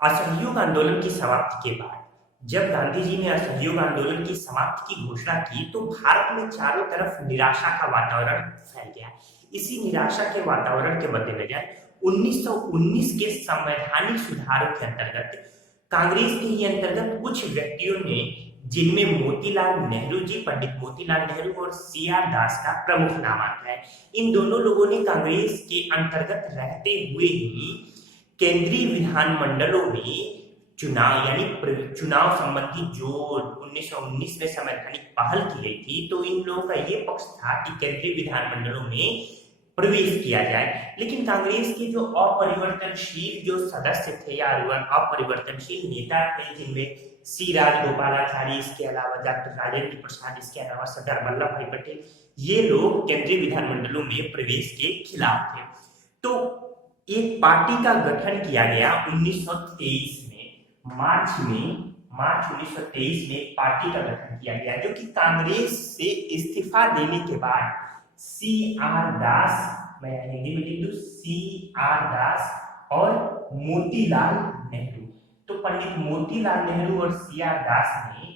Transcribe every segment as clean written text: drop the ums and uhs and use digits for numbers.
असहयोग आंदोलन की समाप्ति के बाद जब गांधी जी ने असहयोग आंदोलन की समाप्ति की घोषणा की तो भारत में चारों तरफ निराशा का वातावरण फैल गया। इसी निराशा के वातावरण के मद्देनजर 1919 के संवैधानिक सुधारों के अंतर्गत कांग्रेस के ही अंतर्गत कुछ व्यक्तियों ने, जिनमें मोतीलाल नेहरू जी, पंडित मोतीलाल नेहरू और सीआर दास का प्रमुख नाम आता है, इन दोनों लोगों ने कांग्रेस के अंतर्गत रहते हुए ही केंद्रीय विधानमंडलों में चुनाव यानी चुनाव संबंधी जो 1919 में संवैधानिक पहल की गई थी, तो इन लोगों का ये पक्ष था कि केंद्रीय विधानमंडलों में प्रवेश किया जाए। लेकिन कांग्रेस के जो अपरिवर्तनशील जो सदस्य थे या अपरिवर्तनशील नेता थे, जिनमें सी राजगोपालाचारी, इसके अलावा डॉक्टर राजेंद्र प्रसाद, इसके अलावा सरदार वल्लभ भाई पटेल, ये लोग केंद्रीय विधानमंडलों में प्रवेश के खिलाफ थे। तो एक पार्टी का गठन किया गया 1923 में, मार्च 1923 में एक पार्टी का गठन किया गया, जो कि कांग्रेस से इस्तीफा देने के बाद सी आर दास, मैं हिंदी में लिख दूं, सी आर दास और मोतीलाल नेहरू, तो पंडित मोतीलाल नेहरू और सी आर दास ने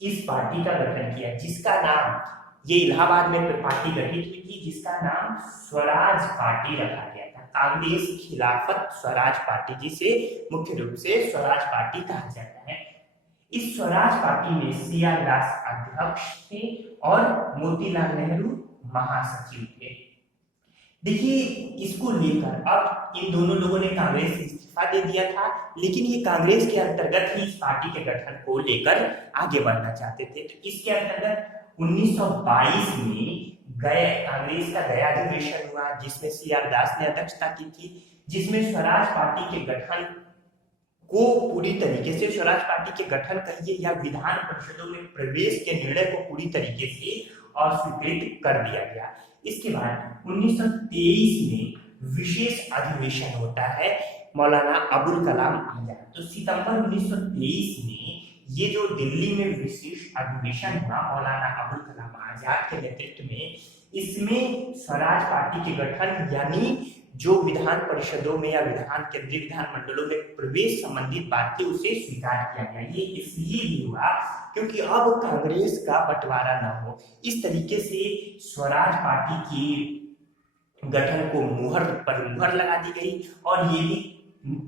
इस पार्टी का गठन किया, जिसका नाम, ये इलाहाबाद में पार्टी गठित हुई थी, जिसका नाम स्वराज पार्टी रखा गया था। कांग्रेस खिलाफत स्वराज पार्टी, जिसे मुख्य रूप से स्वराज पार्टी कहा जाता है। इस स्वराज पार्टी में सी आर दास अध्यक्ष थे और मोतीलाल नेहरू महासचिव थे। देखिए, इसको लेकर अब इन दोनों लोगों ने कांग्रेस से इस्तीफा दे दिया था, लेकिन ये कांग्रेस के अंतर्गत ही इस पार्टी के गठन को लेकर आगे बढ़ना चाहते थे। तो इसके अंतर्गत 1922 में कांग्रेस का गया अधिवेशन हुआ, जिसमें सी आर दास ने अध्यक्षता की थी, जिसमें स्वराज पार्टी के गठन को पूरी तरीके से, स्वराज पार्टी के गठन कहिए या विधान परिषदों में प्रवेश के निर्णय को पूरी तरीके से अस्वीकृत कर दिया गया। इसके बाद 1923 में विशेष अधिवेशन होता है मौलाना अबुल कलाम आजाद। तो सितंबर 1923 में ये जो दिल्ली में विशेष अधिवेशन हुआ मौलाना अबुल कलाम आजाद के नेतृत्व में, इसमें स्वराज पार्टी के गठन यानी जो विधान परिषदों में या केंद्रीय विधानमंडलों में प्रवेश संबंधित बात थी, उसे स्वीकार किया गया। ये इसलिए भी हुआ क्योंकि अब कांग्रेस का बंटवारा न हो, इस तरीके से स्वराज पार्टी के गठन को मुहर लगा दी गई और ये भी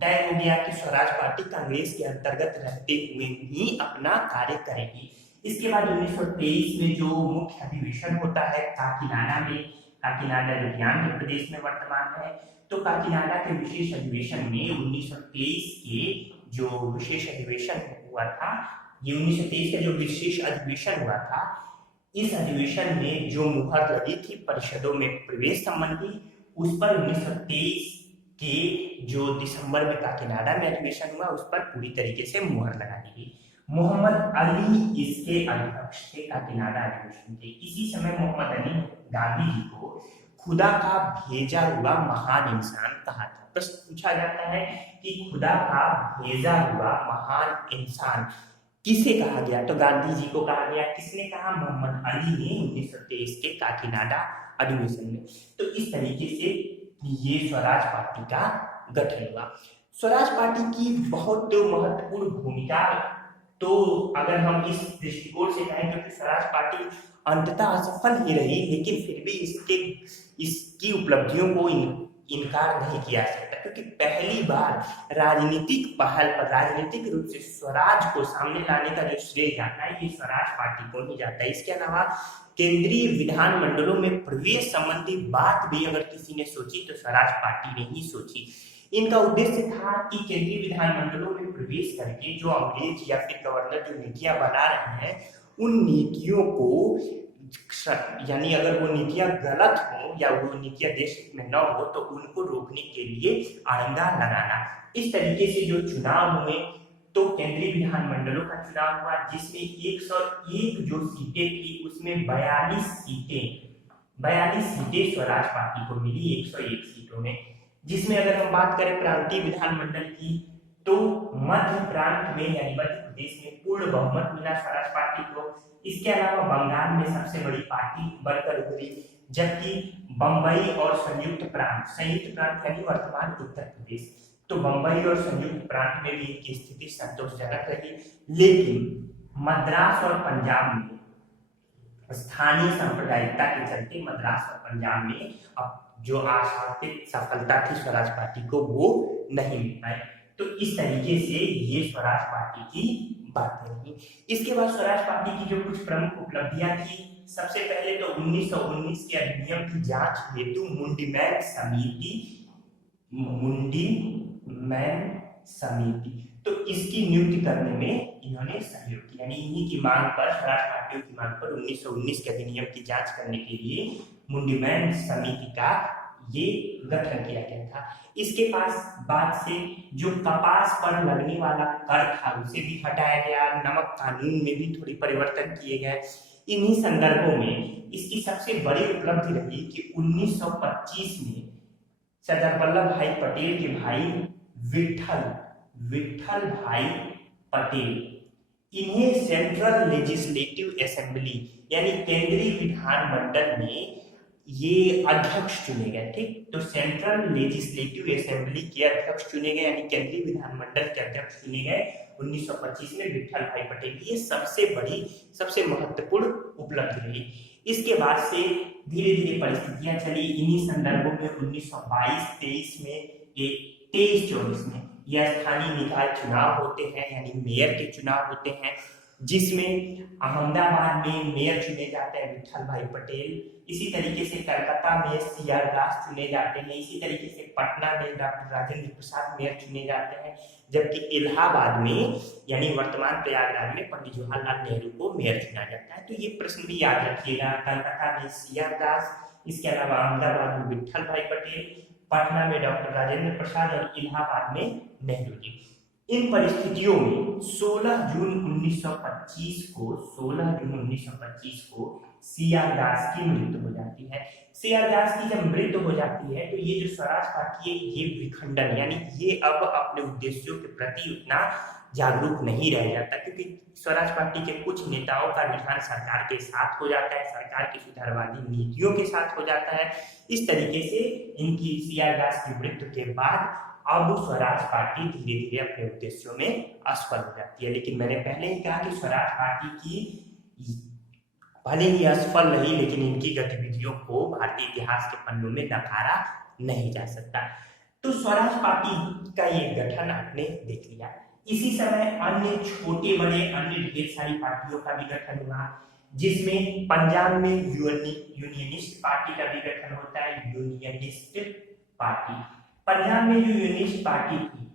तय हो गया कि स्वराज पार्टी कांग्रेस के अंतर्गत रहते हुए ही अपना कार्य करेगी। इसके बाद 1923 में जो मुख्य अधिवेशन होता है काकीनाडा में, काकीनाडा जो कि आंध्र प्रदेश में वर्तमान है, तो काकीनाडा के विशेष अधिवेशन में 1923 के जो विशेष अधिवेशन हुआ था, ये 1923 का जो विशेष अधिवेशन हुआ था, इस अधिवेशन में जो मुहर लगी थी परिषदों में प्रवेश संबंधी, उस पर 1923 के जो दिसंबर में काकीनाडा में अधिवेशन हुआ, उस पर पूरी तरीके से मुहर लगा दी गई। मोहम्मद अली इसके अध्यक्ष थे काकीनाडा अधिवेशन के। इसी समय मोहम्मद अली गांधी जी को खुदा का भेजा हुआ महान इंसान कहा था। प्रश्न पूछा जाता है कि खुदा का भेजा हुआ महान इंसान किसे कहा गया, तो गांधी जी को कहा गया। किसने कहा? मोहम्मद अली ने 1923 के काकीनाडा अधिवेशन में। तो इस तरीके से ये स्वराज पार्टी का गठन हुआ। स्वराज पार्टी की बहुत महत्वपूर्ण भूमिका, तो अगर हम इस दृष्टिकोण से कहें, क्योंकि स्वराज पार्टी अंततः असफल ही रही, लेकिन फिर भी इसकी उपलब्धियों को इनकार नहीं किया जा सकता, क्योंकि पहली बार राजनीतिक पहल पर राजनीतिक रूप से स्वराज को सामने लाने का जो श्रेय जाता है, ये स्वराज पार्टी को ही जाता है। इसके अलावा केंद्रीय विधानमंडलों में प्रवेश संबंधी बात भी अगर किसी ने सोची तो स्वराज पार्टी ने ही सोची। इनका उद्देश्य था कि केंद्रीय विधानमंडलों में प्रवेश करके जो अंग्रेज या फिर गवर्नर जो नीतियां बना रहे हैं, उन नीतियों को, यानी अगर वो नीतियां गलत हो या वो नीतियां देश में न हो, तो उनको रोकने के लिए आड़ंगा लगाना। इस तरीके से जो चुनाव हुए, तो केंद्रीय विधानमंडलों का चुनाव हुआ, जिसमें 101 जो सीटें थी, उसमें 42 सीटें स्वराज पार्टी को मिली 101 सीटों में। जिसमें अगर हम बात करें प्रांतीय विधानमंडल की, तो मध्य प्रांत में यानी मध्य प्रदेश में पूर्ण बहुमत मिला स्वराज पार्टी को। इसके अलावा बंगाल में सबसे बड़ी पार्टी बनकर उभरी, जबकि बंबई और संयुक्त प्रांत यानी वर्तमान उत्तर प्रदेश, तो बंबई और संयुक्त प्रांत में भी इनकी स्थिति संतोषजनक रही, लेकिन मद्रास और पंजाब में स्थानीय सांप्रदायिकता के चलते मद्रास और पंजाब में अब जो आशातीत सफलता थी स्वराज पार्टी को वो नहीं मिल पाई। तो इस तरीके से ये स्वराज पार्टी की बातें रही। इसके बाद स्वराज पार्टी की जो कुछ प्रमुख उपलब्धियां थी, सबसे पहले तो 1919 के अधिनियम की जांच हेतु मुंडीमैन समिति तो इसकी नियुक्ति करने में इन्होंने सहयोग किया। यानी इन्हीं की मांग पर, स्वराज पार्टियों की मांग पर 1919 के अधिनियम की जांच करने के लिए मुंडीमैन समिति का ये गठन किया गया था। इसके पास बाद से जो कपास पर लगने वाला कर था उसे भी हटाया गया, नमक कानून में भी थोड़ी परिवर्तन किए गए। इन्हीं संदर्भों में इसकी सबसे बड़ी उपलब्धि रही कि 1925 में सरदार वल्लभ भाई पटेल के भाई विठल भाई पटेल, इन्हें सेंट्रल लेजिस्लेटिव असेंबली यानी केंद्रीय विधानमंडल में ये अध्यक्ष चुने गए। ठीक, तो सेंट्रल लेजिस्लेटिव असेंबली के अध्यक्ष चुने गए, यानी केंद्रीय विधानमंडल के अध्यक्ष चुने गए 1925 में विठल भाई पटेल। ये सबसे बड़ी, सबसे महत्वपूर्ण उपलब्धि रही। इसके बाद से धीरे धीरे परिस्थितियां चली। इन्हीं संदर्भों में 1922-23 में, 23-24 में यह स्थानीय निकाय चुनाव होते हैं, यानी मेयर के चुनाव होते हैं, जिसमें अहमदाबाद में मेयर चुने जाते हैं विठल भाई पटेल। इसी तरीके से कलकत्ता में CR दास चुने जाते हैं। इसी तरीके से पटना में डॉक्टर राजेंद्र प्रसाद मेयर चुने जाते हैं, जबकि इलाहाबाद में यानी वर्तमान प्रयागराज में पंडित जवाहरलाल नेहरू को मेयर चुना जाता है। तो ये प्रश्न भी याद रखिएगा, कलकत्ता में CR दास, इसके अलावा अहमदाबाद में विठल भाई पटेल, पटना में डॉक्टर राजेंद्र प्रसाद और इलाहाबाद में नेहरू जी। इन परिस्थितियों में 16 जून 1925 को CR दास की मृत्यु हो जाती है। CR दास की जब मृत्यु हो जाती है तो ये जो स्वराज पार्टी है ये विखंडन, यानी ये अब अपने उद्देश्यों के प्रति उतना जागरूक नहीं रह जाता, क्योंकि स्वराज पार्टी के कुछ नेताओं का रुझान सरकार के साथ हो जाता है, सरकार की सुधारवादी नीतियों के साथ हो जाता है। इस तरीके से इनकी CR दास की मृत्यु के बाद अब स्वराज पार्टी धीरे धीरे अपने उद्देश्यों में असफल हो जाती है। लेकिन मैंने पहले ही कहा कि स्वराज पार्टी की भले ही असफल रही, लेकिन इनकी गतिविधियों को भारतीय इतिहास के पन्नों में नकारा नहीं जा सकता। तो स्वराज पार्टी का ये गठन आपने देख लिया। इसी समय अन्य छोटे बड़े अन्य ढेर सारी पार्टियों का भी गठन हुआ, जिसमें पंजाब में यूनियनिस्ट पार्टी का भी गठन होता है। यूनियनिस्ट पार्टी, पंजाब में जो यूनियनिस्ट पार्टी थी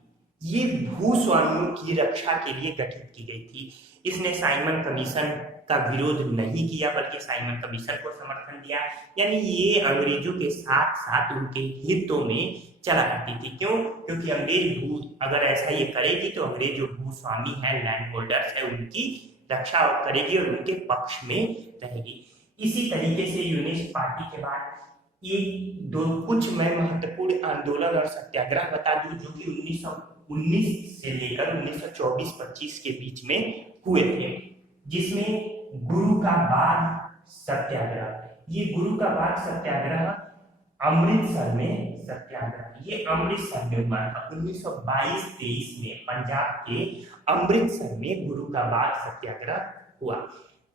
ये भूस्वामियों की रक्षा के लिए गठित की गई थी। इसने साइमन कमीशन का विरोध नहीं किया, बल्कि साइमन कमीशन को समर्थन दिया। यानी ये अंग्रेजों के साथ साथ उनके हितों में चला करती थी। क्यों? क्योंकि अंग्रेज अगर ऐसा ये करेगी तो अंग्रेज जो भूस्वामी है, लैंड होल्डर्स है, उनकी रक्षा करेगी और उनके पक्ष में रहेगी। इसी तरीके से यूनियनिस्ट पार्टी के बाद कुछ मैं महत्वपूर्ण आंदोलन और सत्याग्रह बता दूं जो कि 1919 से लेकर 1924-25 के बीच में हुए थे, जिसमें गुरु का बाग सत्याग्रह। ये गुरु का बाग सत्याग्रह अमृतसर में ये अमृतसर में हुआ था 1922-23 में। पंजाब के अमृतसर में गुरु का बाग सत्याग्रह हुआ।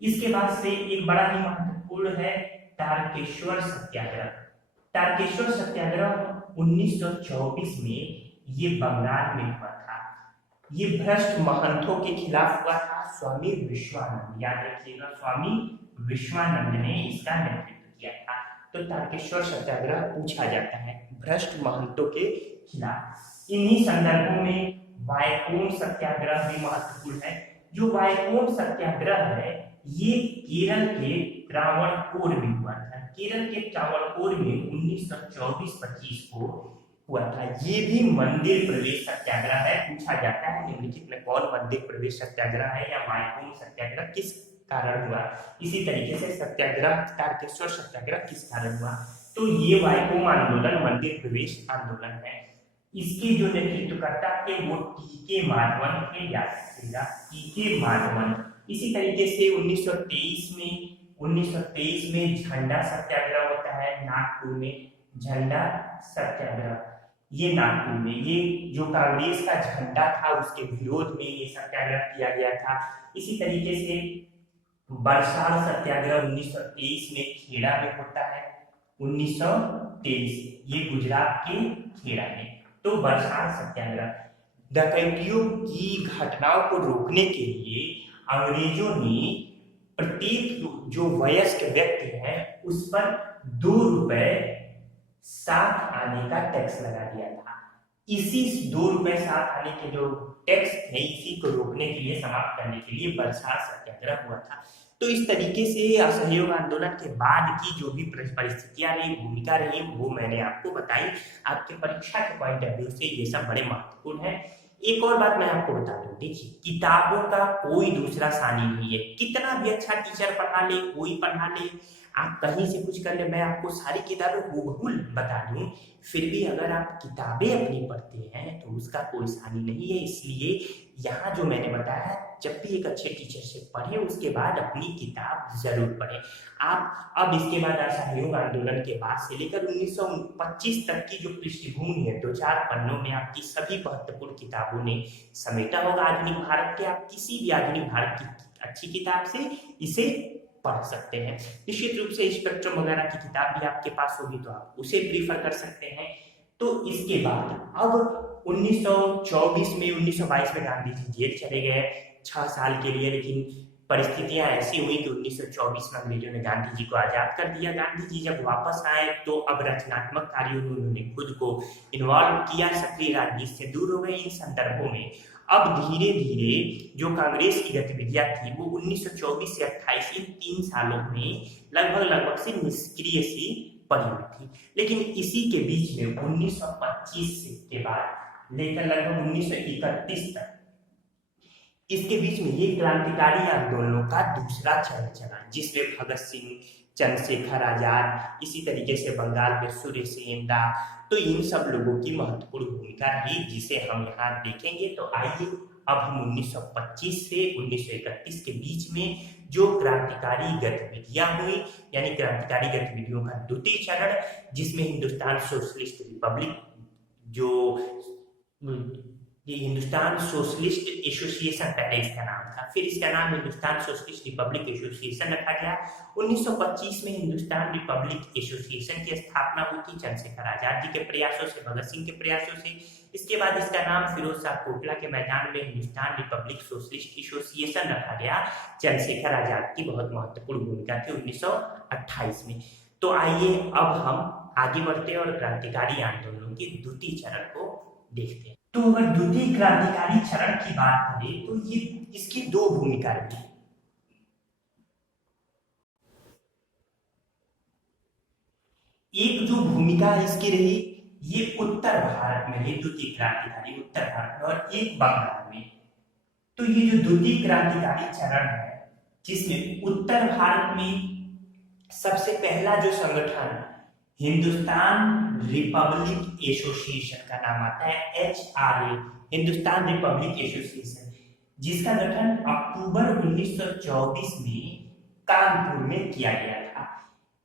इसके बाद से एक बड़ा ही महत्वपूर्ण है तारकेश्वर सत्याग्रह। तारकेश्वर सत्याग्रह 1924 में ये बंगाल में हुआ था। ये भ्रष्ट महंतों के खिलाफ हुआ था। स्वामी विश्वानंद, याद रखिएगा, स्वामी विश्वानंद ने इसका नेतृत्व किया था। तो तारकेश्वर सत्याग्रह पूछा जाता है भ्रष्ट महंतों के खिलाफ। इन्हीं संदर्भों में वायकोम सत्याग्रह भी महत्वपूर्ण है। जो वायकोम सत्याग्रह है ये केरल के त्रावणकोर में हुआ था। केरल के त्रावणकोर में 1924-25 को हुआ था। ये भी मंदिर प्रवेश सत्याग्रह है। पूछा जाता है निम्नलिखित में कौन मंदिर प्रवेश सत्याग्रह है या वायकोम सत्याग्रह किस कारण हुआ। इसी तरीके से सत्याग्रह तारकेश्वर सत्याग्रह किस कारण हुआ। तो ये वायकोम आंदोलन मंदिर प्रवेश आंदोलन है। इसके जो नेतृत्वकर्ता थे वो टी.के. माधवन थे, याद रखिएगा, टी.के. माधवन। इसी तरीके से 1923 में झंडा सत्याग्रह होता है नागपुर में, झंडा सत्याग्रह। ये नागपुर में, ये जो कांग्रेस का झंडा था उसके विरोध में ये सत्याग्रह किया गया था। इसी तरीके से बरसात सत्याग्रह 1923 में खेड़ा में होता है। 1923 ये गुजरात के खेड़ा में। तो बरसात सत्याग्रह डकैतियों की घटनाओं को रोकने के लिए अंग्रेजों ने प्रत्येक जो वयस्क व्यक्ति है उस पर 2 रुपए साथ आने का टैक्स लगा दिया था। इसी 2 रुपए साथ आने के जो टैक्स थे इसी को रोकने के लिए, समाप्त करने के लिए बरसात सत्याग्रह हुआ था। तो इस तरीके से असहयोग आंदोलन के बाद की जो भी परिस्थितियां रही, भूमिका रही, वो मैंने आपको बताई। आपके परीक्षा के पॉइंट ऑफ व्यू से ये सब बड़े महत्वपूर्ण है। एक और बात मैं आपको बता दूं, देखिए किताबों का कोई दूसरा सानी नहीं है। कितना भी अच्छा टीचर पढ़ा ले, कोई पढ़ा ले, आप कहीं से कुछ कर ले, मैं आपको सारी किताबें हूबहू बता दूं, फिर भी अगर आप किताबें अपनी पढ़ते हैं तो उसका कोई सानी नहीं है। इसलिए यहाँ जो मैंने बताया, जब भी एक अच्छे टीचर से पढ़े उसके बाद अपनी किताब जरूर पढ़ें आप। अब इसके बाद असहयोग आंदोलन के बाद से लेकर 1925 तक की जो पृष्ठभूमि है, 2-4 पन्नों में आपकी सभी महत्वपूर्ण किताबों ने समेटा होगा आधुनिक भारत के। आप किसी भी आधुनिक भारत की अच्छी किताब से इसे पढ़ सकते हैं। निश्चित रूप से स्पेक्ट्रम वगैरह की किताब भी आपके पास होगी तो आप उसे प्रीफर कर सकते हैं। तो इसके बाद अब 1924 में 1922 में गांधी जी जेल चले गए 6 साल के लिए, लेकिन परिस्थितियां ऐसी हुई कि 1924 में अंग्रेजों ने गांधी जी को आजाद कर दिया। गांधी जी जब वापस आए तो अब रचनात्मक कार्यों में उन्होंने खुद को इन्वॉल्व किया, सक्रिय राजनीति से दूर हो गए। इन संदर्भों में अब धीरे धीरे जो कांग्रेस की गतिविधियां थी वो 1924 से 28 इन 3 सालों में लगभग से निष्क्रिय सी पड़ी हुई थी। लेकिन इसी के बीच में 1925 के बाद लेकर लगभग 1931 तक, इसके बीच में ये क्रांतिकारी आंदोलनों का दूसरा चरण चला, जिसमें भगत सिंह, चंद्रशेखर आजाद, इसी तरीके से बंगाल में सूर्य सेन, तो इन सब लोगों की महत्वपूर्ण भूमिका रही, जिसे हम यहाँ देखेंगे। तो आइए अब हम 1925 से 1931 के बीच में जो क्रांतिकारी गतिविधियां हुई, यानी क्रांतिकारी गतिविधियों का द्वितीय चरण, जिसमें हिंदुस्तान सोशलिस्ट रिपब्लिक जो हिंदुस्तान सोशलिस्ट एसोसिएशन पहले इसका नाम था, फिर इसका नाम हिंदुस्तान सोशलिस्ट रिपब्लिक एसोसिएशन रखा गया। 1925 में हिंदुस्तान रिपब्लिक एसोसिएशन की स्थापना हुई थी चंद्रशेखर आजाद जी के प्रयासों से, भगत सिंह के प्रयासों से। इसके बाद इसका नाम फिरोज शाह कोटला के मैदान में हिंदुस्तान रिपब्लिक सोशलिस्ट एसोसिएशन रखा गया। चंद्रशेखर आजाद की बहुत महत्वपूर्ण भूमिका थी 1928 में। तो आइए अब हम आगे बढ़ते हैं और क्रांतिकारी आंदोलनों के द्वितीय चरण को देखते हैं। तो अगर द्वितीय क्रांतिकारी चरण की बात करें तो ये इसकी 2 भूमिका रही। एक जो भूमिका इसकी रही ये उत्तर भारत में है, द्वितीय क्रांतिकारी उत्तर भारत में, और एक बंगाल में। तो ये जो द्वितीय क्रांतिकारी चरण है, जिसमें उत्तर भारत में सबसे पहला जो संगठन हिंदुस्तान रिपब्लिक एसोसिएशन का नाम आता है, HRA, हिंदुस्तान रिपब्लिक एसोसिएशन, जिसका गठन अक्टूबर 1924 में कानपुर में किया गया था।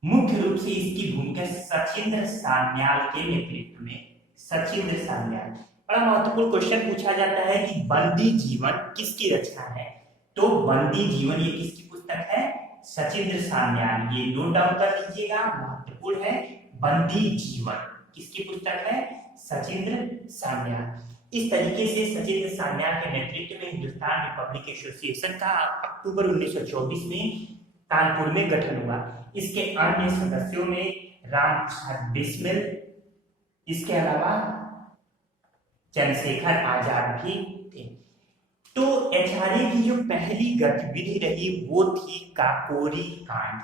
मुख्य रूप से इसकी भूमिका सचिंद्र सान्याल के नेतृत्व में। सचिंद्र सान्याल, बड़ा महत्वपूर्ण क्वेश्चन पूछा जाता है कि बंदी जीवन किसकी रचना है, तो बंदी जीवन ये किसकी पुस्तक है, सचिंद्र सान्याल। ये नोट डाउन कर लीजिएगा, महत्वपूर्ण है। बंदी जीवन किसकी पुस्तक है, सचिंद्र सान्याल। इस तरीके से सचिंद्र सान्याल के नेतृत्व में हिंदुस्तान रिपब्लिक एसोसिएशन का अक्टूबर 1924 में कानपुर में गठन हुआ। इसके अन्य सदस्यों में राम प्रसाद बिस्मिल, इसके अलावा चंद्रशेखर आजाद भी थे। तो HRA की जो पहली गतिविधि रही वो थी काकोरी कांड,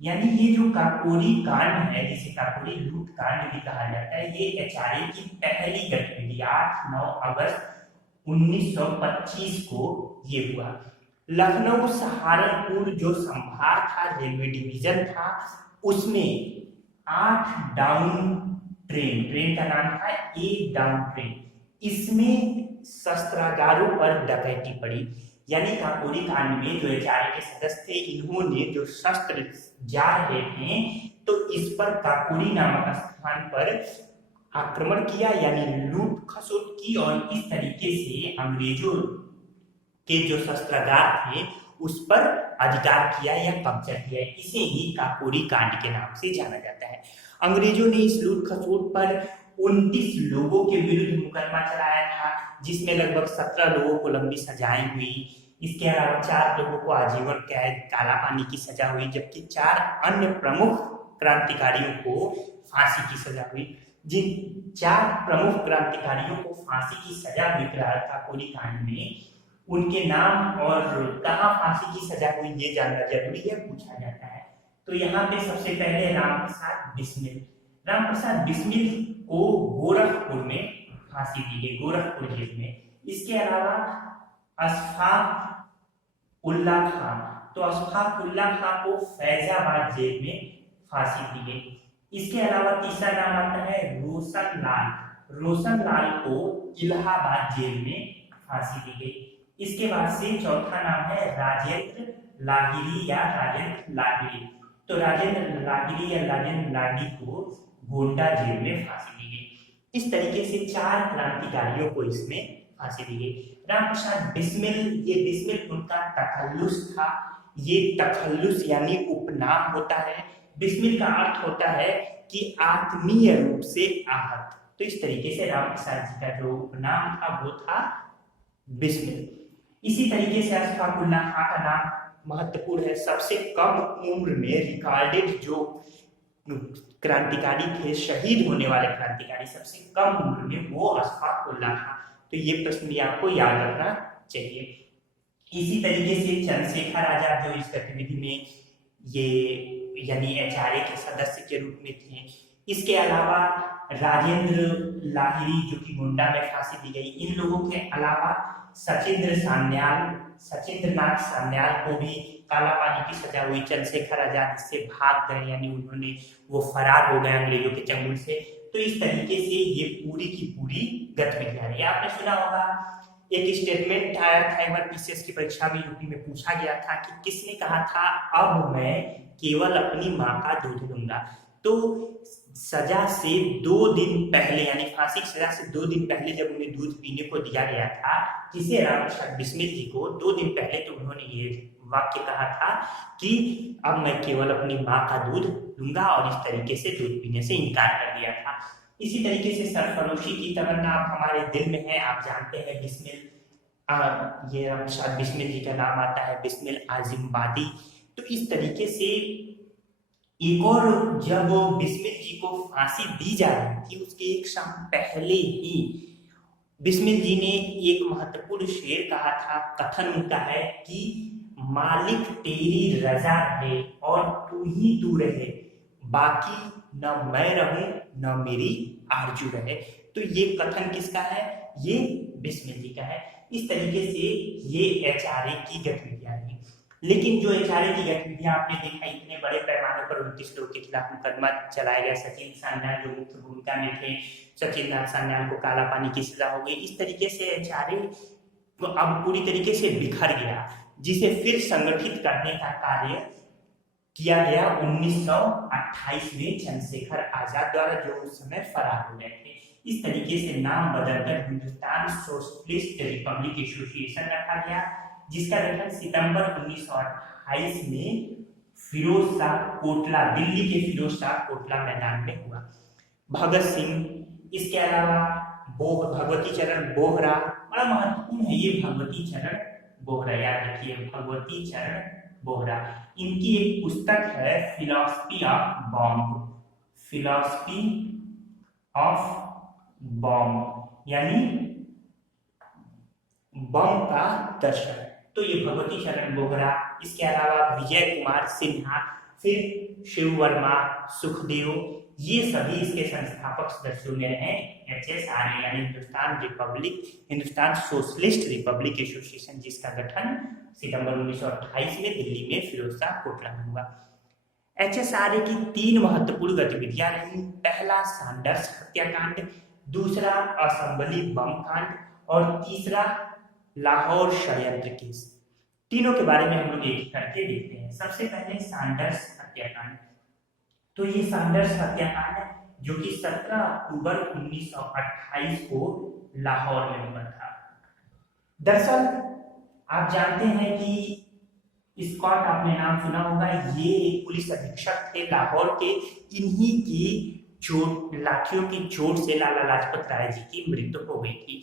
यानी ये जो काकोरी कांड है, जिसे काकोरी लूट कांड भी कहा जाता है, ये HRA की पहली गतिविधि 8-9 अगस्त 1925 को ये हुआ। लखनऊ सहारनपुर जो संभाग था, रेलवे डिवीजन था, उसमें 8 डाउन ट्रेन का नाम था ए डाउन ट्रेन, इसमें शस्त्रागारों पर डकैती पड़ी। यानी काकोरी कांड में जो HRA के सदस्य थे, इन्होंने जो शस्त्र जा रहे थे तो इस पर काकोरी नामक स्थान पर आक्रमण किया यानी लूट खसोट की और इस तरीके से अंग्रेजों के जो शस्त्रागार थे उस पर अधिकार किया या कब्जा किया। इसे ही काकोरी कांड के नाम से जाना जाता है। अंग्रेजों ने इस लूट खसोट पर 29 लोगों के विरुद्ध मुकदमा चलाया था, जिसमें लगभग 17 लोगों को लंबी सजाएं हुई। इसके अलावा 4 लोगों को आजीवन कैद काला पानी की सजा हुई, जबकि 4 अन्य प्रमुख क्रांतिकारियों को फांसी की सजा हुई। जिन 4 प्रमुख क्रांतिकारियों को फांसी की सजा हुई काकोरी कांड में, उनके नाम और कहाँ फांसी की सजा हुई ये जानना जरूरी है, पूछा जाता है। तो यहाँ पे सबसे पहले रामप्रसाद बिस्मिल को गोरखपुर में फांसी दी गई, गोरखपुर जेल में। इसके अलावा अशफाक उल्ला खां, तो अशफाक उल्ला खां को फैजाबाद जेल में फांसी दी गई। इसके अलावा तीसरा नाम आता है रोशन लाल को इलाहाबाद जेल में फांसी दी गई। इसके बाद से चौथा नाम है राजेंद्र लाहिड़ी या राजेंद्र लाहिड़ी, तो राजेंद्र लाहिड़ी या राजेंद्र लाहिड़ी को गोंडा जेल में फांसी दी गई। इस तरीके से 4 क्रांतिकारियों को इसमें फांसी दी गई। रामप्रसाद बिस्मिल, ये बिस्मिल उनका तखल्लुस था। ये तखल्लुस यानी उपनाम होता है। बिस्मिल का अर्थ होता है कि आत्मीय रूप से आहत। तो इस तरीके से रामप्रसाद जी का जो उपनाम था वो था बिस्मिल। इसी तरीके से अशफाक उल्ला खां का नाम महत्वपूर्ण है। सबसे कम उम्र में रिकॉर्डेड जो क्रांतिकारी थे, शहीद होने वाले क्रांतिकारी सबसे कम उम्र में, वो अशफाक उल्ला खां। तो ये प्रश्न भी आपको याद रखना चाहिए। इसी तरीके से चंद्रशेखर आजाद जो इस गतिविधि में ये यानी एचआरए के सदस्य के रूप में थे। इसके अलावा राजेंद्र लाहिड़ी जो कि गोंडा में फांसी दी गई। इन लोगों के अलावा सचिंद्रनाथ सान्याल को भी काला पानी की सजा हुई। चंद्रशेखर आजाद इससे भाग गए, यानी उन्होंने वो फरार हो गए अंग्रेजों के चंगुल से। तो इस तरीके से ये पूरी की पूरी गतिविधियां रही। आपने सुना होगा एक स्टेटमेंट आया था एक बार पीसीएस की परीक्षा में, यूपी में पूछा गया था कि किसने कहा था अब मैं केवल अपनी माँ का दूध लूंगा। तो सजा से 2 दिन पहले, यानी फांसी की सजा से 2 दिन पहले जब उन्हें दूध पीने को दिया गया था, किसे, रामप्रसाद बिस्मिल जी को 2 दिन पहले, तो उन्होंने ये वाक्य कहा था कि अब मैं केवल अपनी माँ का दूध लूंगा, और इस तरीके से दूध पीने से इनकार कर दिया था। इसी तरीके से सरफरोशी की तमन्ना अब हमारे दिल में है। आप जानते हैं बिस्मिल, ये रामप्रसाद बिस्मिल जी का नाम आता है, बिस्मिल आजिमबादी। तो इस तरीके से एक और, जब बिस्मिल जी को फांसी दी जा रही थी उसके एक शाम पहले ही बिस्मिल जी ने एक महत्वपूर्ण शेर कहा था। कथन उनका है कि मालिक तेरी रजा रहे और तू ही तू रहे, बाकी न मैं रहूं न मेरी आरजू रहे। तो ये कथन किसका है? ये बिस्मिल जी का है। इस तरीके से ये एचआरए की गतिविधियां रही। लेकिन जो एचआरए की गतिविधियां आपने देखा, इतने बड़े पैमाने पर 29 लोगों के खिलाफ मुकदमा चलाया गया। सचिन सान्याल जो मुख्य भूमिका में थे, सचिन सान्याल को काला पानी की सजा हो गई। इस तरीके से एचआरए अब पूरी तरीके से बिखर गया, जिसे फिर संगठित करने का कार्य किया गया 1928 में चंद्रशेखर आजाद द्वारा, जो उस समय फरार हो गए थे। इस तरीके से नाम बदलकर हिंदुस्तान सोशलिस्ट रिपब्लिक एसोसिएशन रखा गया, जिसका गठन सितंबर 1928 में फिरोज शाह कोटला, दिल्ली के फिरोज शाह कोटला मैदान में हुआ। भगत सिंह, इसके अलावा भगवती चरण बोहरा, बड़ा महत्वपूर्ण है ये भगवती चरण बोहरा, याद रखिए भगवती चरण बोहरा। इनकी एक पुस्तक है philosophy of bomb, philosophy of bomb यानी बम का दर्शन। तो ये भगवती चरण बोहरा, इसके अलावा विजय कुमार सिन्हा, फिर शिव वर्मा, सुखदेव, ये सभी इसके संस्थापक सदस्यों में हैं एचएसआरए, यानी हिंदुस्तान सोशलिस्ट रिपब्लिक एसोसिएशन, जिसका गठन सितंबर 1928 में दिल्ली में फिरोज शाह कोटला में हुआ। एचएसआरए की 3 महत्वपूर्ण गतिविधियां रही। पहला सैंडर्स हत्याकांड, दूसरा असेंबली बम कांड, और तीसरा लाहौर षड्यंत्र केस। तीनों के बारे में हम लोग एक करके देखते हैं। सबसे पहले सैंडर्स हत्याकांड। तो ये सैंडर्स हत्याकांड जो कि 17 अक्टूबर 1928 को लाहौर में हुआ था। दरअसल आप जानते हैं कि स्कॉट, आपने नाम सुना होगा, ये एक पुलिस अधीक्षक थे लाहौर के। इन्हीं की चोट, लाठियों की चोट से लाला लाजपत राय जी की मृत्यु हो गई थी।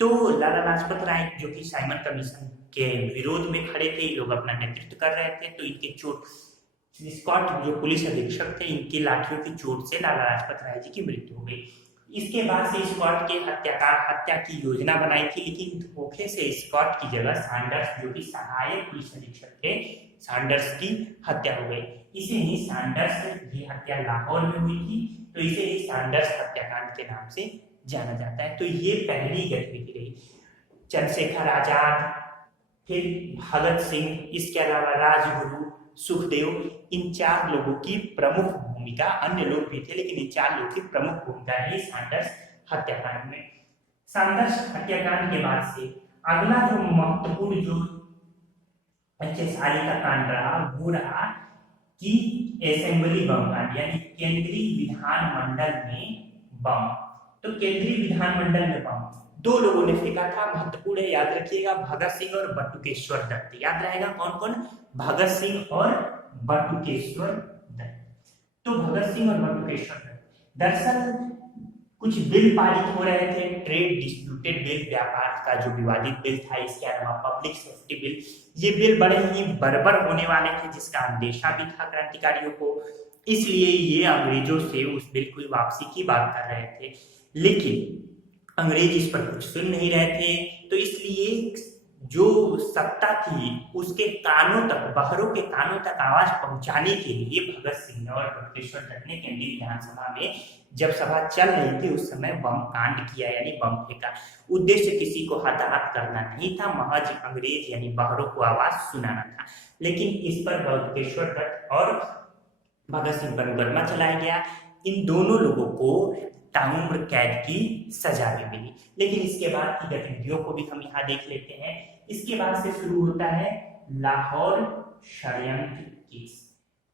तो लाला लाजपत राय जो कि साइमन कमीशन के विरोध में खड़े थे, लोग अपना नेतृत्व कर रहे थे, तो इनके चोट, स्कॉट जो पुलिस अधीक्षक थे, इनकी लाठियों की चोट से लाला लाजपत राय जी की मृत्यु हो गई। इसके बाद से स्कॉट के हत्या की योजना बनाई थी, लेकिन धोखे से स्कॉट की जगह सैंडर्स, जो कि सहायक पुलिस अधीक्षक थे, सैंडर्स की हत्या हो गई। इसे ही सैंडर्स की हत्या लाहौर में हुई थी, तो इसे ही सैंडर्स हत्याकांड के नाम से जाना जाता है। तो ये पहली गतिविधि रही। चंद्रशेखर आजाद, फिर भगत सिंह, इसके अलावा राजगुरु, सुखदेव, इन 4 लोगों की प्रमुख भूमिका, अन्य लोग भी थे लेकिन इन 4 लोगों की प्रमुख भूमिका रही सैंडर्स हत्याकांड में। सैंडर्स हत्याकांड के बाद से अगला जो महत्वपूर्ण जो HSRE का कांड रहा वो रहा कि असेंबली बम कांड, यानी केंद्रीय विधानमंडल में बम। तो केंद्रीय विधानमंडल में बम 2 लोगों ने फेंका था, महत्वपूर्ण है, याद रखिएगा, भगत सिंह और बटुकेश्वर दत्त। याद रहेगा कौन कौन? भगत सिंह और बटुकेश्वर दत्त। तो भगत सिंह और बटुकेश्वर दत्त दरअसल कुछ बिल पारित हो रहे थे, ट्रेड डिस्प्यूटेड बिल, व्यापार का जो विवादित बिल था, इसके अलावा पब्लिक सेफ्टी बिल। ये बिल बड़े ही बर्बर होने वाले थे, जिसका अंदेशा भी था क्रांतिकारियों को, इसलिए ये अंग्रेजों से उस बिल की वापसी की बात कर रहे थे, लेकिन अंग्रेज इस पर कुछ सुन नहीं रहे थे। तो इसलिए जो सत्ता थी उसके कानों तक, बहरों के कानों तक आवाज पहुंचाने के लिए भगत सिंह और बटुकेश्वर दत्त ने केंद्रीय विधानसभा में, जब सभा चल रही थी उस समय बम कांड किया, यानी बम फेंका। उद्देश्य किसी को हताहत करना नहीं था, महज अंग्रेज यानी बहरों को आवाज सुनाना था। लेकिन इस पर बटुकेश्वर दत्त और भगत सिंह पर मुकदमा चलाया गया। इन दोनों लोगों को ताउम्र कैद की सजा भी मिली। लेकिन इसके बाद की गतिविधियों को भी हम यहाँ देख लेते हैं। इसके बाद से शुरू होता है लाहौर षड्यंत्र केस।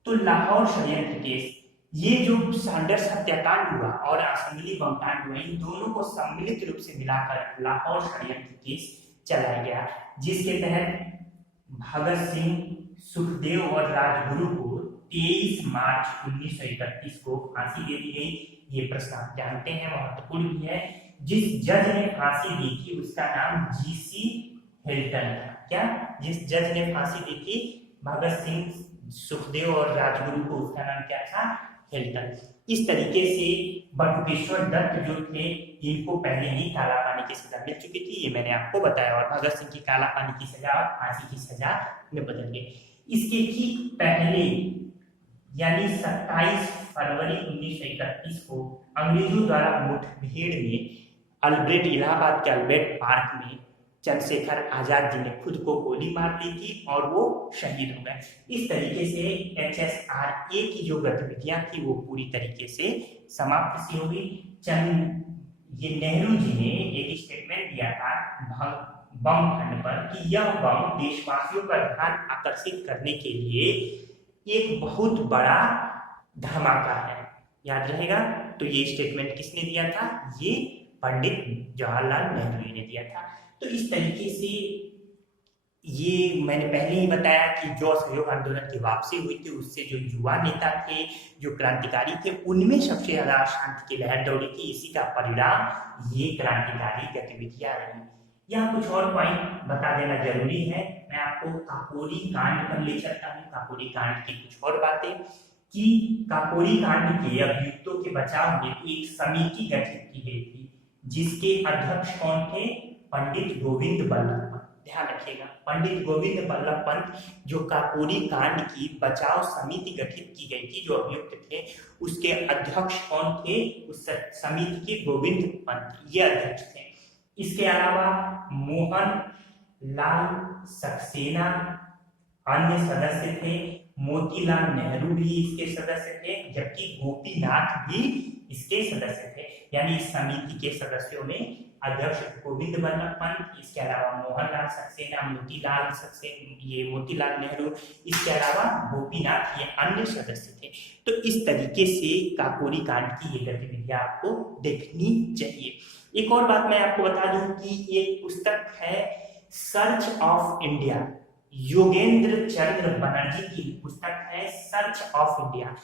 तो लाहौर षड्यंत्र केस, ये जो सैंडर्स हत्याकांड हुआ और असेंबली बम कांड हुआ, इन दोनों को सम्मिलित रूप से मिलाकर लाहौर षड्यंत्र केस चलाया गया, जिसके तहत भगत सिंह, सुखदेव और राजगुरु को 23 मार्च 1931 को फांसी दे दी गई। ये प्रश्न आप जानते हैं, महत्वपूर्ण भी है। जिस जज ने फांसी दी थी उसका नाम GC हिल्टन था। क्या? जिस जज ने फांसी दी थी भगत सिंह, सुखदेव और राजगुरु को, उसका नाम क्या था? हिल्टन। इस तरीके से बटुकेश्वर दत्त जो थे, इनको पहले ही काला पानी की सजा मिल चुकी थी, ये मैंने आपको बताया, और भगत सिंह की काला पानी की सजा और फांसी की सजा में बदल गई। इसके ठीक पहले यानी 27 फरवरी 1931 को अंग्रेजों द्वारा मुठभेड़ में अल्बर्ट, इलाहाबाद के अल्बर्ट पार्क में चंद्रशेखर आजाद जी ने खुद को गोली मार दी थी और वो शहीद हो गए। इस तरीके से HSRA की जो गतिविधियां थी वो पूरी तरीके से समाप्त सी हो गई। ये नेहरू जी ने एक स्टेटमेंट दिया था बम खंड पर कि यह बम देशवासियों का ध्यान आकर्षित करने के लिए एक बहुत बड़ा धमाका है। याद रहेगा? तो ये स्टेटमेंट किसने दिया था? ये पंडित जवाहरलाल नेहरू ने दिया था। तो इस तरीके से ये मैंने पहले ही बताया कि जो असहयोग आंदोलन की वापसी हुई थी उससे जो युवा नेता थे, जो क्रांतिकारी थे, उनमें सबसे ज्यादा अशांति की लहर दौड़ी थी। इसी का परिणाम ये क्रांतिकारी गतिविधियां रही। यहाँ कुछ और पॉइंट बता देना जरूरी है। मैं आपको काकोरी कांड पर ले चलता हूँ। काकोरी कांड की कुछ और बातें कि काकोरी कांड के अभियुक्तों के बचाव में एक समिति गठित की गई थी, जिसके अध्यक्ष कौन थे? पंडित गोविंद बल्लभ पंत। ध्यान रखिएगा, पंडित गोविंद बल्लभ पंत, जो काकोरी कांड की बचाव समिति गठित की गई थी, जो अभियुक्त थे, उसके अध्यक्ष कौन थे? उस समिति के गोविंद पंत, ये अध्यक्ष थे। इसके अलावा मोहन लाल सक्सेना अन्य सदस्य थे, मोतीलाल नेहरू भी इसके सदस्य थे, जबकि गोपीनाथ भी इसके सदस्य थे। यानी इस समिति के सदस्यों में अध्यक्ष गोविंद बल्लभ पंत, इसके अलावा मोहनलाल सक्सेना, मोतीलाल सक्सेना, ये मोतीलाल नेहरू, इसके अलावा गोपीनाथ, ये अन्य सदस्य थे। तो इस तरीके से काकोरी कांड की ये गतिविधियां आपको देखनी चाहिए। एक और बात मैं आपको बता दूं कि ये पुस्तक है सर्च ऑफ इंडिया, योगेंद्र चंद्र बनर्जी की पुस्तक है सर्च ऑफ इंडिया।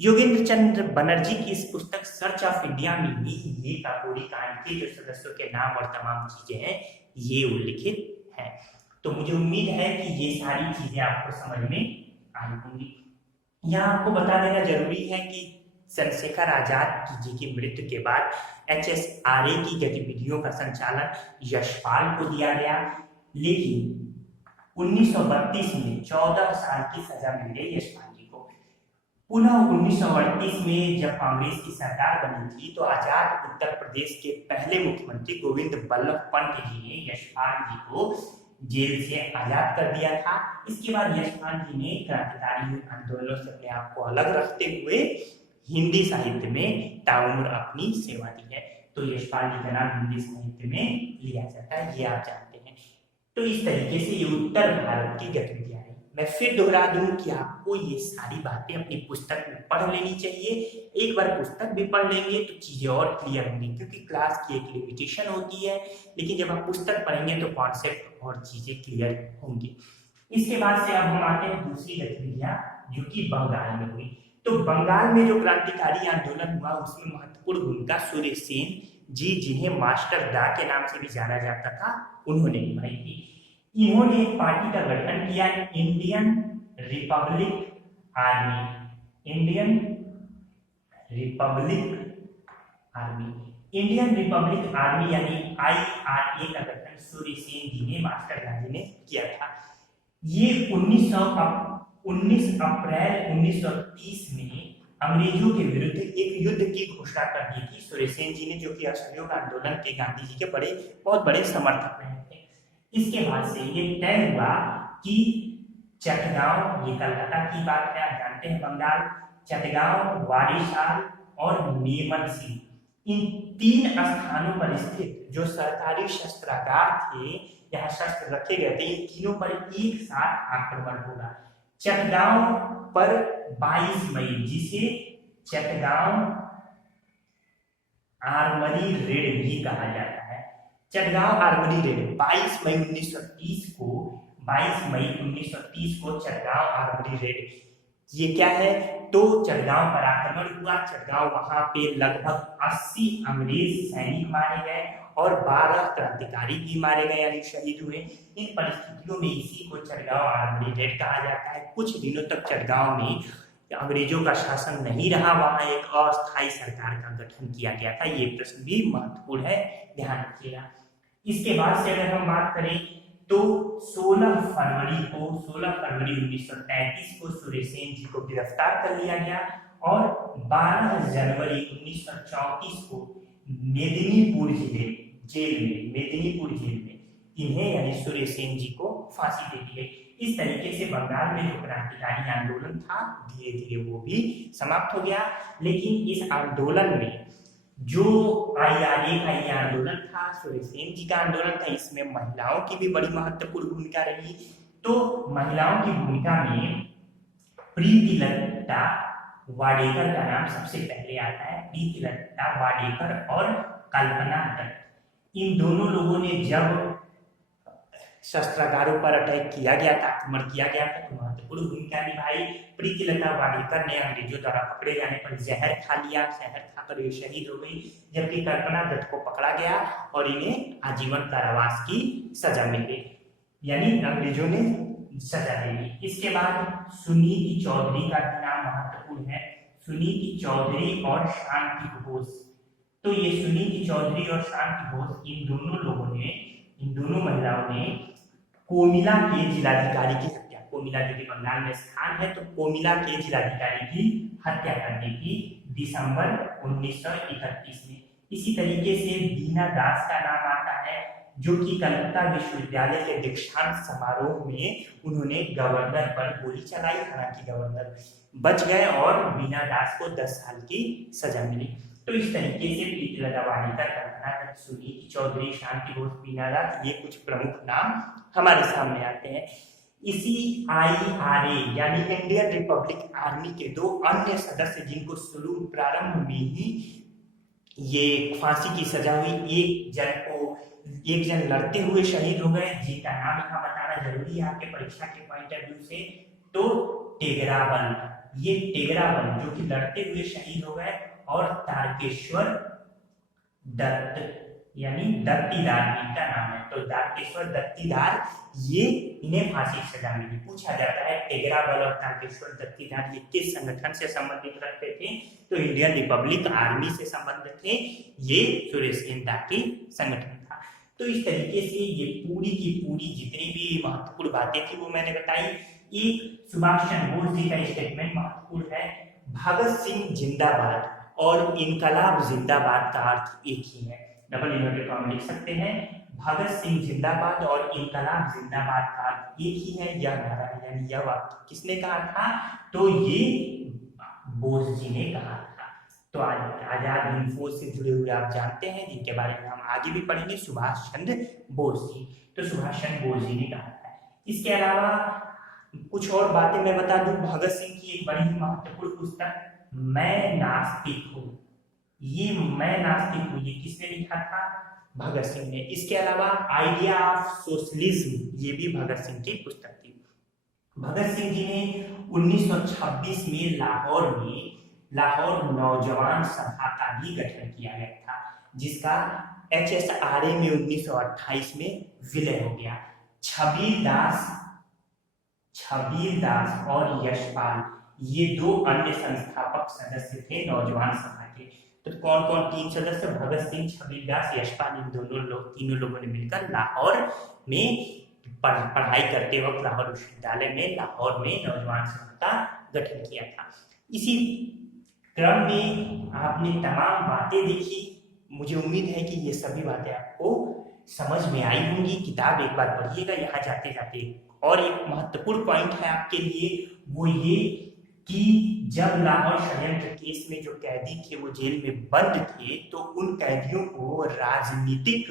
योगेंद्र चंद्र बनर्जी की इस पुस्तक सर्च ऑफ इंडिया में ही ये काकोरी कांड के जो सदस्यों के नाम और तमाम चीजें हैं ये उल्लिखित है। तो मुझे उम्मीद है कि ये सारी चीजें आपको समझ में आई होंगी। यहाँ आपको बता देना जरूरी है कि चंद्रशेखर आजाद जी की मृत्यु के बाद HSRA की गतिविधियों का संचालन यशपाल को दिया गया, लेकिन 1932 में 14 साल की सजा मिल गई यशपाल जी को। पुनः 1938 में जब कांग्रेस की सरकार बनी थी तो आजाद उत्तर प्रदेश के पहले मुख्यमंत्री गोविंद बल्लभ पंत जी ने यशपाल जी को जेल से आजाद कर दिया था। इसके बाद यशपाल जी ने क्रांतिकारी आंदोलनों से अपने आप को अलग रखते हुए हिंदी साहित्य में ताउम्र अपनी सेवा दी है। तो यशपाल जी का नाम हिंदी साहित्य में लिया जाता है, ये आप जानते हैं। तो इस तरीके से ये उत्तर भारत की गतिविधियां हैं। मैं फिर दोहरा दूं कि आपको ये सारी बातें अपनी पुस्तक में पढ़ लेनी चाहिए। एक बार पुस्तक भी पढ़ लेंगे तो चीजें और क्लियर होंगी, क्योंकि क्लास की एक लिमिटेशन होती है, लेकिन जब आप पुस्तक पढ़ेंगे तो कॉन्सेप्ट और चीजें क्लियर होंगी। इसके बाद से अब हम आते हैं दूसरी गतिविधियां जो कि बंगाल में हुई। तो बंगाल में जो क्रांतिकारी आंदोलन हुआ उसमें महत्वपूर्ण भूमिका सूर्य सेन जी, जिन्हें मास्टर दा के नाम से भी जाना जाता था, उन्होंने निभाई थी। इन्होंने एक पार्टी का गठन किया, Indian Republic army. Indian Republic army यानी IRA का गठन सूर्य सेन जी ने, मास्टर दा जी ने किया था। ये 19 अप्रैल 1930 में अंग्रेजों के विरुद्ध एक युद्ध की घोषणा कर दी थी सूर्य सेन जी ने, जो कि असहयोग आंदोलन के गांधी जी के बहुत बड़े समर्थक रहे थे। इसके बाद से ये तय हुआ कि चटगांव, ये कलकत्ता की बात है, आप जानते हैं बंगाल, चटगांव, वारिसाल और मेमनसिंह, इन 3 स्थानों पर स्थित जो सरकारी शस्त्रागार थे, जहां शस्त्र रखे गए थे, इन तीनों पर एक साथ आक्रमण होगा। चटगांव पर 22 मई, जिसे चटगांव आर्मरी रेड भी कहा जाता है, चटगांव आर्मरी रेड 22 मई 1930 को चटगांव आर्मरी रेड, ये क्या है, तो चटगांव पर आक्रमण हुआ। चटगांव, वहां पे लगभग 80 अंग्रेज सैनिक मारे गए और 12 क्रांतिकारी भी मारे गए यानी शहीद हुए। इन परिस्थितियों में इसी को चटगांव आर्मरी रेड कहा जाता है। कुछ दिनों तक चटगांव में अंग्रेजों का शासन नहीं रहा, वहां एक अस्थायी सरकार का गठन किया गया था। ये प्रश्न भी महत्वपूर्ण है, ध्यान रखिएगा। इसके बाद से अगर हम बात करें तो 16 फरवरी 1933 को सूर्य सेन जी को गिरफ्तार कर लिया गया और 12 जनवरी 1934 को मेदिनीपुर जेल में इन्हें यानी सूर्य सेन जी को फांसी दे दी गई। इस तरीके से बंगाल में जो क्रांतिकारी आंदोलन था धीरे धीरे वो भी समाप्त हो गया। लेकिन इस आंदोलन में जो IRA का ये आंदोलन था, सूर्य सेन जी का आंदोलन था, इसमें महिलाओं की भी बड़ी महत्वपूर्ण भूमिका रही। तो महिलाओं की भूमिका में प्रीतिलता वाडेकर का नाम सबसे पहले आता है। प्रीतिलता वाडेकर और कल्पना दत्त, इन दोनों लोगों ने जब शस्त्रागारों पर अटैक किया गया था, आक्रमण किया गया था, तो महत्वपूर्ण भूमिका निभाई। प्रीतिलता वाडेकर ने अंग्रेजों द्वारा पकड़े जाने पर जहर खा लिया, जहर खाकर ये शहीद हो गई, जबकि कल्पना दत्त को पकड़ा गया और इन्हें आजीवन कारावास की सजा मिल गई, यानी अंग्रेजों ने सजा दे दी। इसके बाद सुनीति चौधरी का नाम महत्वपूर्ण है, सुनीति चौधरी और शांति घोष। तो ये सुनीति चौधरी और शांति घोष, इन दोनों महिलाओं ने कोमिला के जिलाधिकारी की हत्या, कोमिला जो कि बंगाल में स्थान है, तो कोमिला के जिलाधिकारी की हत्या कर दी थी दिसंबर 1931 में। इसी तरीके से बीना दास का नाम आता है, जो कि कलकत्ता विश्वविद्यालय के दीक्षांत समारोह में उन्होंने गवर्नर पर गोली चलाई, हालांकि गवर्नर बच गए और बीना दास को 10 साल की सजा मिली। तो इस तरीके से प्रीतिलता वाडेकर, कल्पना दत्त, सुनीति चौधरी, शांति घोष, बीना दास, ये कुछ प्रमुख नाम हमारे सामने आते हैं। इसी IRA यानी इंडियन रिपब्लिक आर्मी के दो अन्य सदस्य जिनको शुरू प्रारंभ में ही ये फांसी की सजा हुई, एक जन लड़ते हुए शहीद हो गए, जिनका नाम यहाँ बताना जरूरी है आपके परीक्षा के पॉइंट ऑफ व्यू से। तो टेगरावन, ये टेगरावन जो कि लड़ते हुए शहीद हो गए, और तारकेश्वर दत्त यानी दत्तीदार इनका नाम है। तो तारकेश्वर दत्तीदार, ये इन्हें फांसी की सजा मिली। पूछा जाता है टेगरावन और तारकेश्वर दत्तीदार ये किस संगठन से संबंधित रखते थे? तो इंडियन रिपब्लिक आर्मी से संबंधित थे, ये सुरेश केन्ता के संगठन था। तो इस तरीके से ये पूरी की पूरी जितनी भी महत्वपूर्ण बातें थी वो मैंने बताई। एक सुभाष चंद्र बोस जी का स्टेटमेंट महत्वपूर्ण है, भगत सिंह जिंदाबाद और इनकलाब जिंदाबाद का अर्थ एक ही है। डबल इन्वर्टेड कॉमा लिख सकते हैं, भगत सिंह जिंदाबाद और इनकलाब जिंदाबाद का अर्थ एक ही है। यह नारा यानी यह वाक्य किसने कहा था? तो ये बोस जी ने कहा था। तो आजाद हिंद फौज से जुड़े हुए आप जानते हैं, जिनके बारे में हम आगे भी पढ़ेंगे, सुभाष चंद्र बोस जी। तो सुभाष चंद्र बोस जी ने कहा था। इसके अलावा कुछ और बातें मैं बता दूं, भगत सिंह की एक बड़ी ही महत्वपूर्ण पुस्तक मैं नास्तिक हूँ, ये मैं नास्तिक हूँ, ये किसने लिखा था? भगत सिंह ने। इसके अलावा आइडिया ऑफ सोशलिज्म, ये भी भगत सिंह की पुस्तक थी। भगत सिंह जी ने 1926 में लाहौर नौजवान सभा का भी गठन किया गया था, जिसका HSRA में 1928 में विलय हो गया। छबीर दास और यशपाल, ये दो अन्य संस्थापक सदस्य थे नौजवान सभा के। तो कौन कौन तीन सदस्य? भगत सिंह, छबीर दास, यशपाल, इन तीनों लोगों ने मिलकर लाहौर में पढ़ाई करते वक्त लाहौर विश्वविद्यालय में लाहौर में नौजवान सभा का गठन किया था। इसी क्रम में आपने तमाम बातें देखी, मुझे उम्मीद है कि ये सभी बातें आपको समझ में आई होंगी। किताब एक बार पढ़िएगा यहाँ जाते जाते। और एक महत्वपूर्ण पॉइंट है आपके लिए, वो ये कि जब लाहौर षड्यंत्र केस में जो कैदी थे वो जेल में बंद थे, तो उन कैदियों को राजनीतिक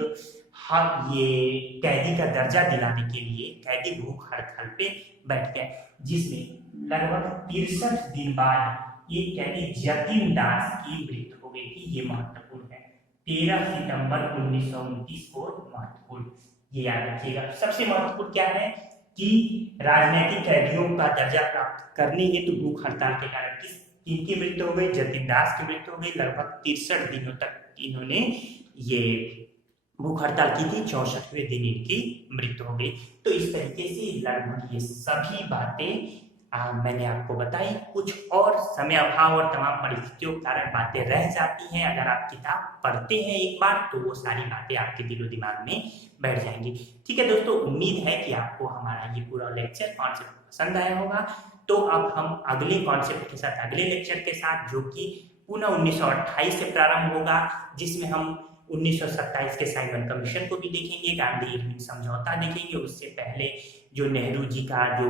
ये कैदी का दर्जा दिलाने के लिए कैदी भूख हड़ताल पे बैठ गए, जिसमें लगभग 63 दिन बाद एक कैदी जतिन दास की मृत्यु हो गई थी। ये महत्वपूर्ण है, 13 सितंबर 1929 को महत्वपूर्ण, ये याद रखिएगा। सबसे महत्वपूर्ण क्या है कि राजनीतिक कैदियों का दर्जा प्राप्त करने हेतु भूख हड़ताल के कारण किनकी मृत्यु हो गई? जतिन दास की मृत्यु हो गई। लगभग 63 दिनों तक इन्होंने ये भूख हड़ताल की थी, 64वें दिन इनकी मृत्यु हो गई। तो इस तरीके से लगभग ये सभी बातें मैंने आपको बताई। कुछ और समय अभाव और तमाम परिस्थितियों के कारण बातें रह जाती हैं, अगर आप किताब पढ़ते हैं एक बार तो वो सारी बातें आपके दिलो दिमाग में बैठ जाएंगी। ठीक है दोस्तों, उम्मीद है कि आपको हमारा ये पूरा लेक्चर कॉन्सेप्ट पसंद आया होगा। तो अब हम अगले कॉन्सेप्ट के साथ, अगले लेक्चर के साथ, जो कि पुनः 1928 से प्रारंभ होगा, जिसमें हम 1927 के साइमन कमीशन को भी देखेंगे, गांधी इरविन समझौता देखेंगे। उससे पहले जो नेहरू जी का जो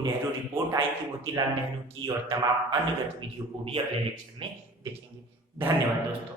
नेहरू रिपोर्ट आई थी मोतीलाल नेहरू की, और तमाम अन्य गतिविधियों को भी अगले लेक्चर में देखेंगे। धन्यवाद दोस्तों।